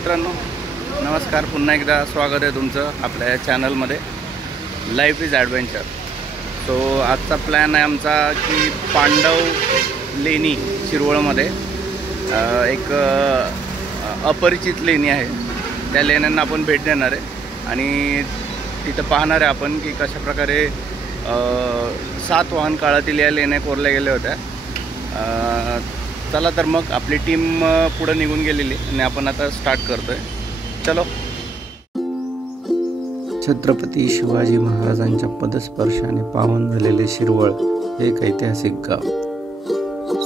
मित्रांनो, नमस्कार. पुन्हा एकदा स्वागत आहे तुमचं आपल्या चॅनलमध्ये लाईफ इज ॲडव्हेंचर. सो आजचा प्लॅन आहे आमचा की पांडव लेणी शिरवळमध्ये एक अपरिचित लेणी आहे. त्या लेण्यांना आपण भेट देणार आहे आणि तिथं पाहणार आहे आपण की कशाप्रकारे सातवाहन काळातील या लेण्या कोरल्या गेल्या होत्या. चला तर मग आपली टीम पुढे निघून गेलेली आणि आपण आता स्टार्ट करतोय. चलो. छत्रपती शिवाजी महाराजांच्या पदस्पर्शाने पावन झालेले शिरवळ हे एक ऐतिहासिक गाव.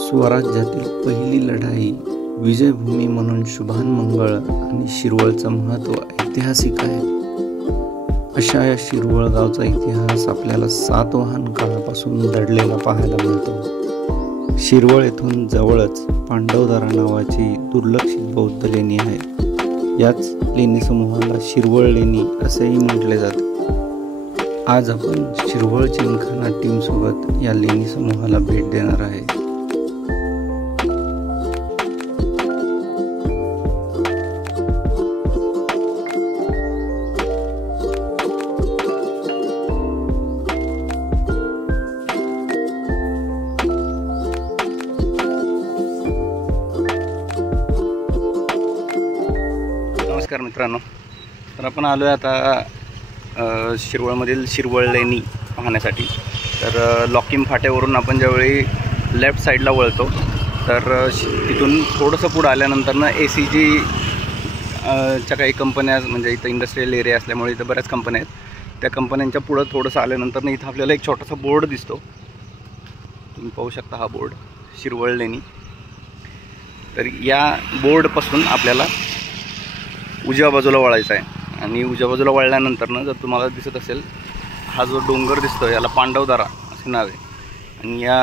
स्वराज्यातील पहिली लढाई, विजयभूमी म्हणून शुभान मंगळ आणि शिरवळचं महत्त्व ऐतिहासिक आहे. अशा या शिरवळ गावचा इतिहास आपल्याला सातवाहन काळापासून दडलेला पाहायला मिळतो. शिरवळ येथून जवळच पांडवदारा नावाची दुर्लक्षित बौद्ध लेणी आहे. याच लेणी समूहाला शिरवळ लेणी असेही म्हटले जाते. आज आपण शिरवळ जिमखाना टीमसोबत या लेणी समूहाला भेट देणार आहे. नमस्कार मित्रांनो, तर आपण आलो आहे आता शिरवळमधील शिरवळ लेणी पाहण्यासाठी. तर लॉकिम फाट्यावरून आपण ज्यावेळी लेफ्ट साईडला वळतो तर तिथून थोडंसं पुढं आल्यानंतर ACG च्या काही कंपन्या, म्हणजे इथं इंडस्ट्रियल एरिया असल्यामुळे इथं बऱ्याच कंपन्या आहेत. त्या कंपन्यांच्या पुढं थोडंसं आल्यानंतर इथं आपल्याला एक छोटासा बोर्ड दिसतो. तुम्ही पाहू शकता हा बोर्ड, शिरवळ लेणी. तर या बोर्डपासून आपल्याला उजव्या बाजूला वळायचं आहे आणि उजव्या बाजूला वळल्यानंतर जर तुम्हाला दिसत असेल, हा जो डोंगर दिसतो याला पांडवदारा असे नाव आहे आणि या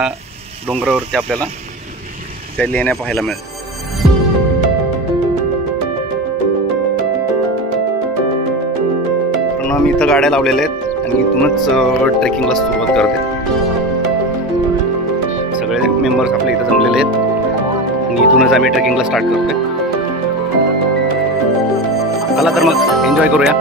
डोंगरावरती आपल्याला त्या लेण्या पाहायला मिळेल. पण आम्ही इथं गाड्या लावलेल्या आहेत आणि इथूनच ट्रेकिंगला सुरुवात करते. सगळे मेंबर्स आपल्या इथं जमलेले आहेत आणि इथूनच आम्ही ट्रेकिंगला स्टार्ट करतोय. चला तर मग एन्जॉय करूया.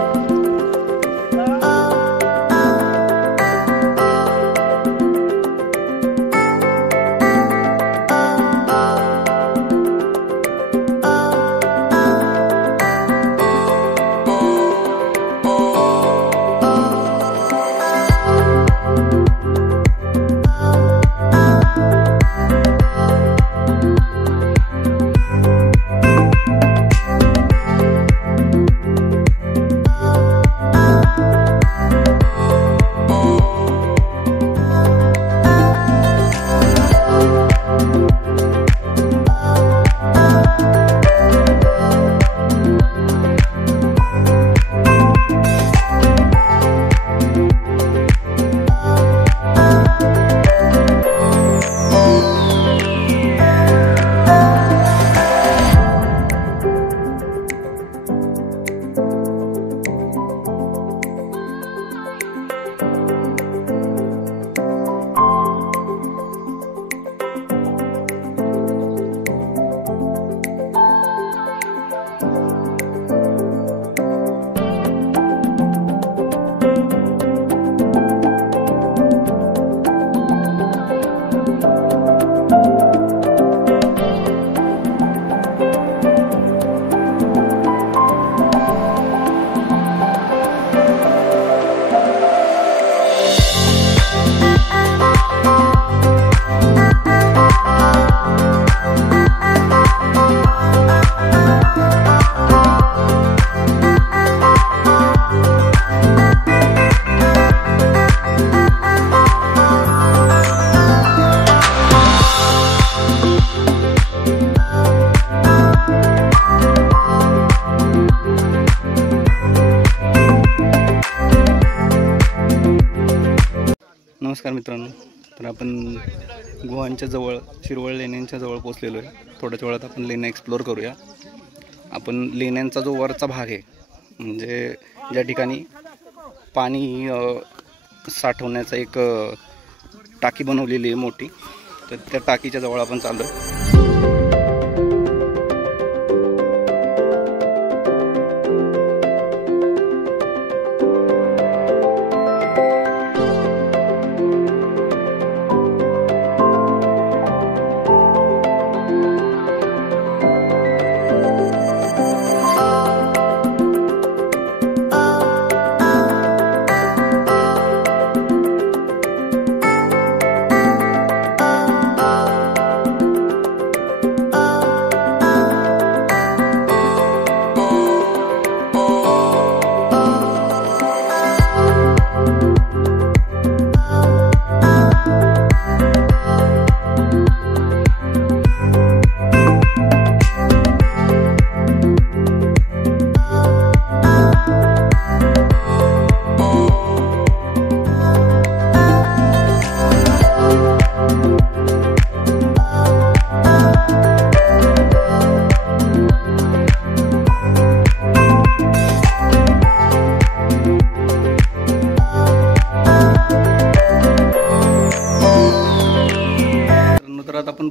नमस्कार मित्रांनो, तर आपण गुहांच्या जवळ, शिरवळ लेण्यांच्या जवळ पोचलेलो आहे. थोड्याच वेळात आपण लेण्या एक्सप्लोर करूया. आपण लेण्यांचा जो वरचा भाग आहे, म्हणजे ज्या ठिकाणी पाणी साठवण्याचा एक टाकी बनवलेली आहे मोठी, तर त्या टाकीच्या जवळ आपण चाललो आहे.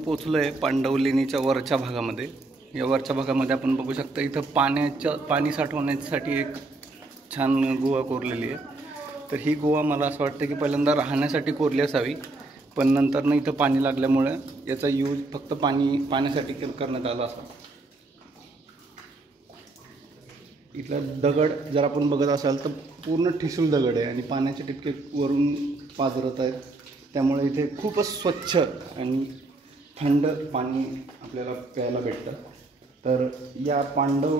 पोचलो आहे पांडव लेणीच्या वरच्या भागामध्ये. या वरच्या भागामध्ये आपण बघू शकता इथं पाणी साठवण्यासाठी एक छान गुहा कोरलेली आहे. तर ही गुहा मला असं वाटतं की पहिल्यांदा राहण्यासाठी कोरली असावी, पण नंतर इथं पाणी लागल्यामुळे याचा यूज फक्त पाण्यासाठी करण्यात आला असा. इथला दगड जर आपण बघत असाल तर पूर्ण ठिसूळ दगड आहे आणि पाण्याचे टिपके वरून पाझरत आहेत. त्यामुळे इथे खूपच स्वच्छ आणि थंड पाणी आपल्याला प्यायला भेटतं. तर या पांडव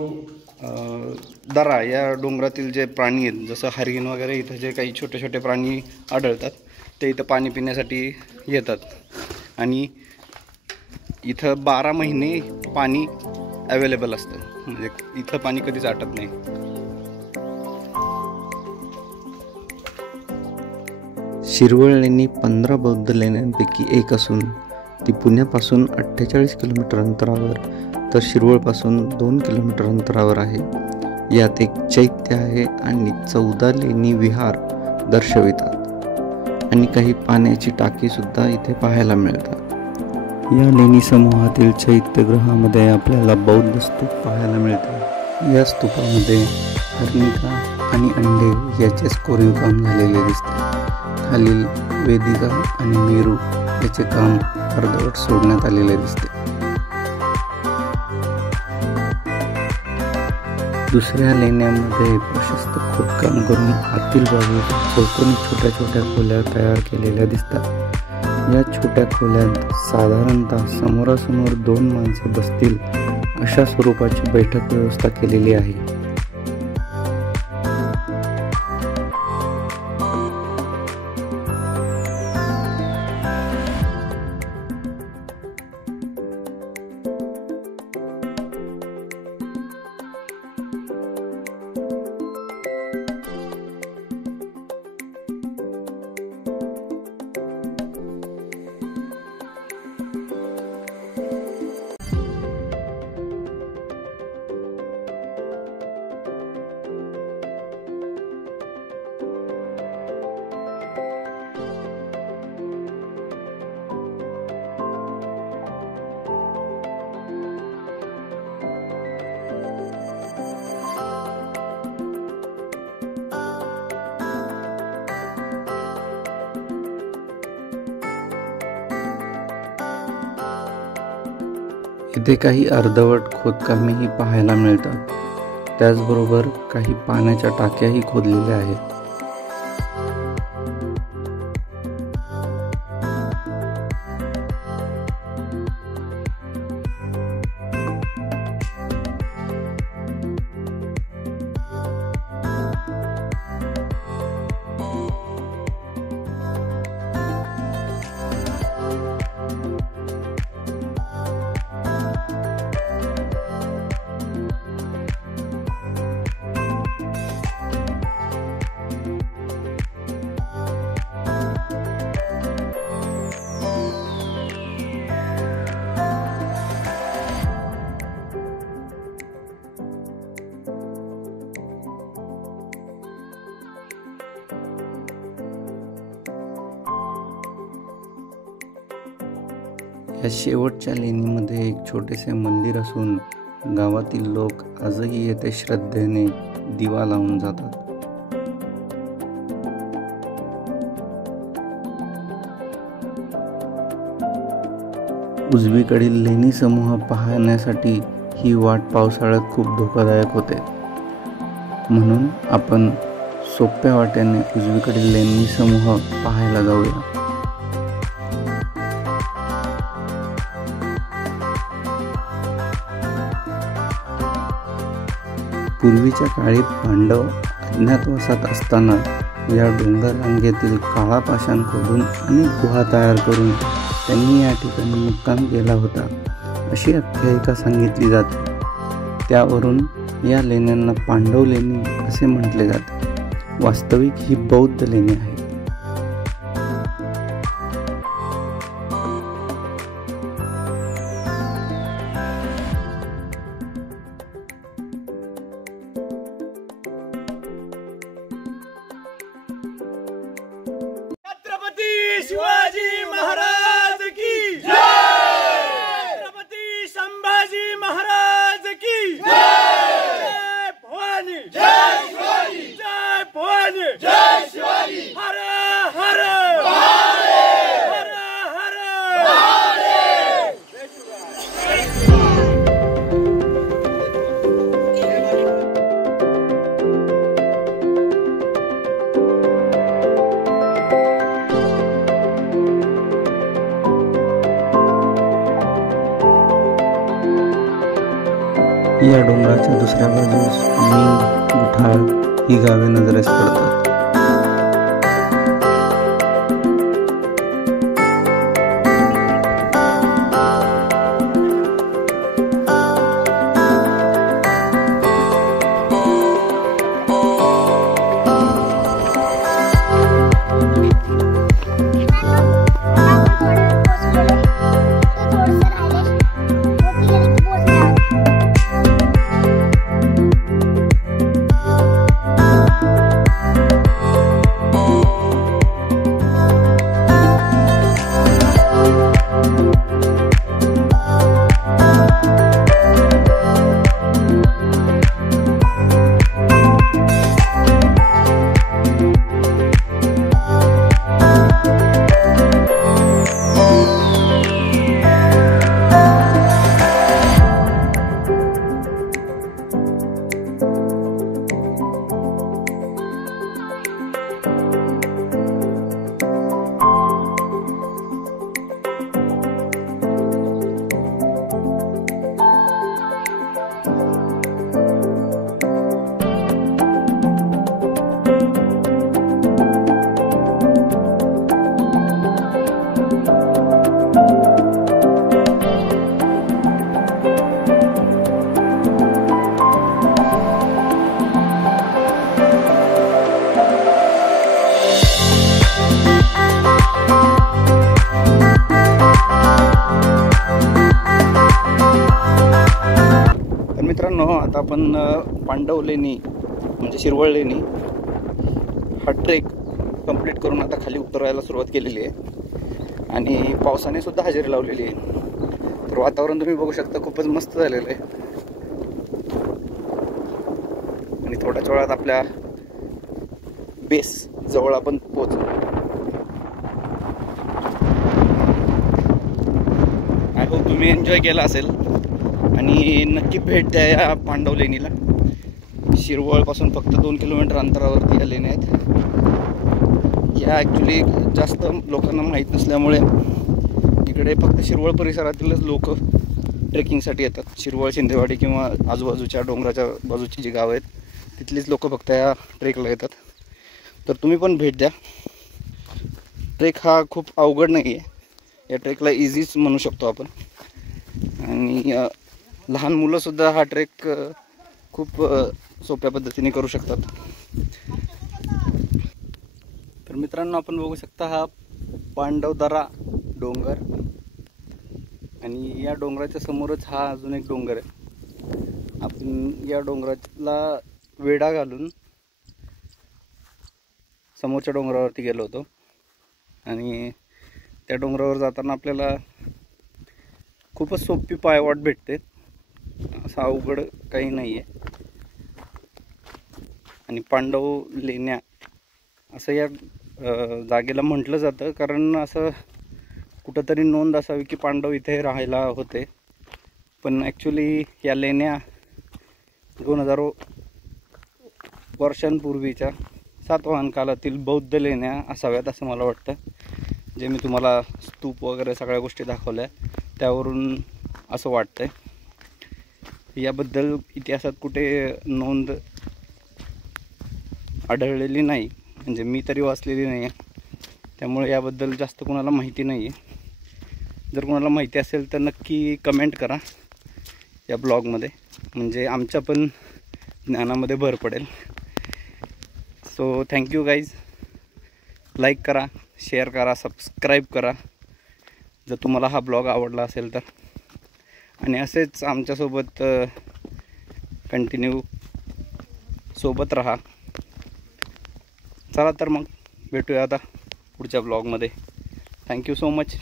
दरा या डोंगरातील जे प्राणी आहेत, जसं हरिण वगैरे, इथं जे काही छोटे छोटे प्राणी आढळतात ते इथं पाणी पिण्यासाठी येतात. आणि इथं 12 महिने पाणी अवेलेबल असतं, म्हणजे इथं पाणी कधीच आटत नाही. शिरवळ लेणी 15 बौद्ध लेण्यांपैकी एक असून ती पुण्यापासून 48 किलोमीटर अंतरावर तर शिरवळपासून 2 किलोमीटर अंतरावर आहे. यात एक चैत्य आहे आणि 14 लेणी विहार दर्शवितात आणि काही पाण्याची टाकीसुद्धा इथे पाहायला मिळतात. या लेणी समूहातील चैत्यगृहामध्ये आपल्याला बौद्ध स्तूप पाहायला मिळतात. या स्तूपामध्ये हरणिका आणि अंडे याचे स्कोरिंग काम झालेले दिसते. खालील वेदिका आणि मेरू याचे काम अर्धवट सोडण्यात आलेले दिसते. दुसऱ्या लेण्यामध्ये प्रशस्त खोदकाम करून आतील बाजूस चौकोनी छोट्या छोट्या खोल्या तयार केलेल्या दिसतात. या छोट्या खोल्यात साधारणतः समोरासमोर 2 माणसे बसतील अशा स्वरूपाची बैठक व्यवस्था केलेली आहे. इथे काही अर्धवट खोदकामेही पाहायला मिळतात. त्याचबरोबर काही पाण्याच्या टाक्याही खोदलेल्या आहेत. या शेवटच्या लेणीमध्ये एक छोटेसे मंदिर असून गावातील लोक आजही येथे श्रद्धेने दिवा लावून जातात. उजवीकडील लेणी समूह पाहण्यासाठी ही वाट पावसाळ्यात खूप धोकादायक होते, म्हणून आपण सोप्या वाटेने उजवीकडील लेणी समूह पाहायला जाऊया. पूर्वीच्या काळी पांडव अज्ञातवासात असताना या डोंगर रांगेतील काळा पाषाण खोदून अनेक गुहा तयार करून त्यांनी या ठिकाणी मुक्काम केला होता अशी आख्यायिका सांगितली जाते. त्यावरून या लेण्यांना पांडव लेणी असे म्हटले जाते. वास्तविक ही बौद्ध लेणी आहे. छत्रपती शिवाजी महाराज की जय. या डोंगराच्या दुसऱ्या बाजूस गुठाळ ही गावे नजरेस पडतात. मित्रांनो, आता आपण पांडव लेणी म्हणजे शिरवळ लेणी हा ट्रेक कंप्लीट करून आता खाली उतरायला सुरुवात केलेली आहे आणि पावसाने सुद्धा हजेरी लावलेली आहे. तर वातावरण तुम्ही बघू शकता, खूपच मस्त झालेलं आहे आणि थोड्याच वेळात आपल्या बेस जवळ आपण पोहोचू. आय होप तुम्ही एन्जॉय केला असेल आणि नक्की भेट द्या या पांडव लेणीला. शिरवळपासून फक्त 2 किलोमीटर अंतरावरती या लेण्या आहेत. या ॲक्च्युली जास्त लोकांना माहीत नसल्यामुळे इकडे फक्त शिरवळ परिसरातीलच लोक ट्रेकिंगसाठी येतात. शिरवळ, शिंदेवाडी किंवा आजूबाजूच्या डोंगराच्या बाजूची जी गावं आहेत तिथलीच लोक फक्त या ट्रेकला येतात. तर तुम्ही पण भेट द्या. ट्रेक हा खूप अवघड नाही आहे. या ट्रेकला इझीच म्हणू शकतो आपण आणि लहान मुलंसुद्धा हा ट्रेक खूप सोप्या पद्धतीने करू शकतात. तर मित्रांनो, आपण बघू शकता हा पांडवदरा डोंगर आणि या डोंगराच्या समोरच हा अजून एक डोंगर आहे. आपण या डोंगराला वेढा घालून समोरच्या डोंगरावरती गेलो होतो आणि त्या डोंगरावर जाताना आपल्याला खूपच सोपी पायवाट भेटते. असं अवघड काही नाही आहे. आणि पांडव लेण्या असं या जागेला म्हटलं जातं कारण असं कुठंतरी नोंद असावी की पांडव इथे राहायला होते. पण ॲक्च्युली या लेण्या 2000 वर्षांपूर्वीच्या सातवाहन काळातील बौद्ध लेण्या असाव्यात असं मला वाटतं. जे मी तुम्हाला स्तूप वगैरे सगळ्या गोष्टी दाखवल्या त्यावरून असं वाटतं आहे. याबद्दल इतिहासात कुठे नोंद आढळलेली नाही, म्हणजे मी तरी वाचलेली नाही आहे. त्यामुळे याबद्दल जास्त कोणाला माहिती नाही आहे. जर कोणाला माहिती असेल तर नक्की कमेंट करा या ब्लॉगमध्ये, म्हणजे आमच्या पण ज्ञानामध्ये भर पडेल. So thank you guys. लाईक करा, शेअर करा, सबस्क्राईब करा जर तुम्हाला हा ब्लॉग आवडला असेल तर. आणि असेच आमच्यासोबत कंटिन्यू सोबत राहा. चला तर मग भेटूया आता पुढच्या ब्लॉगमध्ये. Thank you so much.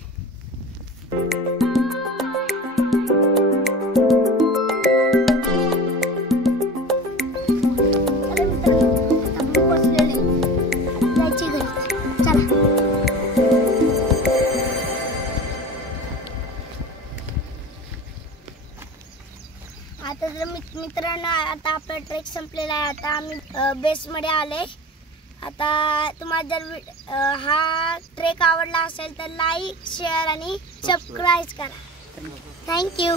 आता जर मित्रांनो, आता आपला ट्रेक संपलेला आहे. आता आम्ही बेसमध्ये आले. आता तुम्हाला जर हा ट्रेक आवडला असेल तर लाईक, शेअर आणि सबस्क्राईब करा. थँक्यू.